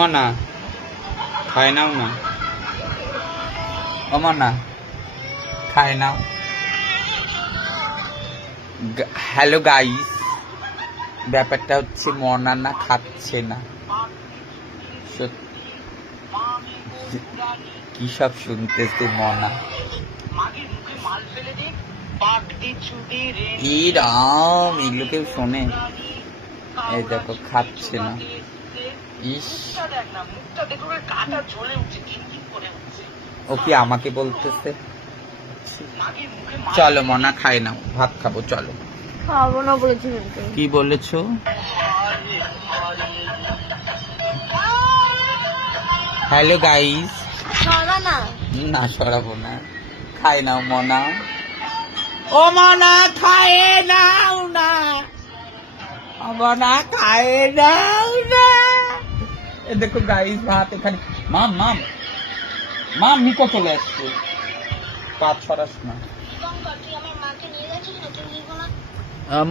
মনা খাই নাও না, ও মনা খাই নাও। হ্যালো গাইস, ব্যাপারটা হচ্ছে মনা না খাচ্ছে না। কি সব শুনতেছে মনা? কি রাম, এগুলো কেউ শোনে? এই দেখো খাচ্ছে না। ইস, ও কি আমাকে বলতেছে? চলো মনা খাই নাও, ভাত খাবো চলো। খাবো না বলেছি। কি বলেছো? হ্যালো গাইস, না সরাবো না, খাই নাও মনা। ও মনা খায়ে নাও না, মনা খায়ে নাও না। এ দেখো গাইস, ভাত এখানে। মাম মাম মাম, নিকো চলে আসছে। পাত ছড়াস না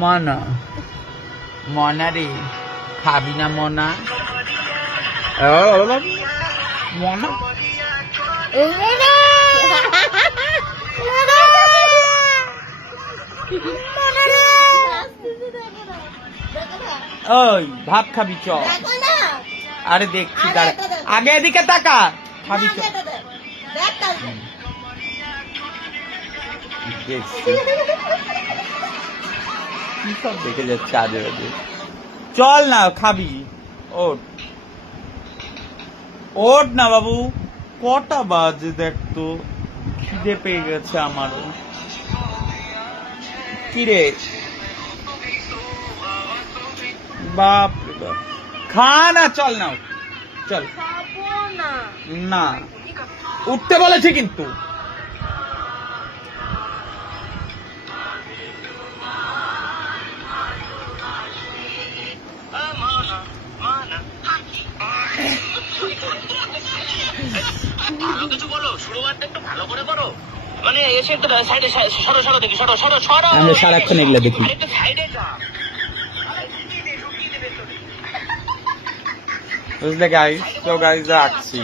মনা। মনা রে, খাবি না মনা? মনা ওই ভাত খাবি চ। আরে দেখছি, দাঁড়া, আগে এদিকে তাকা। খাবি চ। দেখছি কি সব দেখে যাচ্ছে আজে বাজে। চল না, খাবি, ওঠ ওঠ না বাবু। কটা বাজে দেখতো, খিদে পেয়ে গেছে আমারও। কিরে বাপ রে বাপ, খা না, চল না, চল না, উঠতে বলেছি কিন্তু। ভালো কিছু বলো, শুরুয়ারটা একটু ভালো করে করো। মানে এসে একটু সাইডে সরো সরো দেখি, সরো সরো সরো। আমরা সারাক্ষণ এগুলো দেখি। একটু সাইডে যা, বুঝলে গাইস, তো গাইস রাখছি।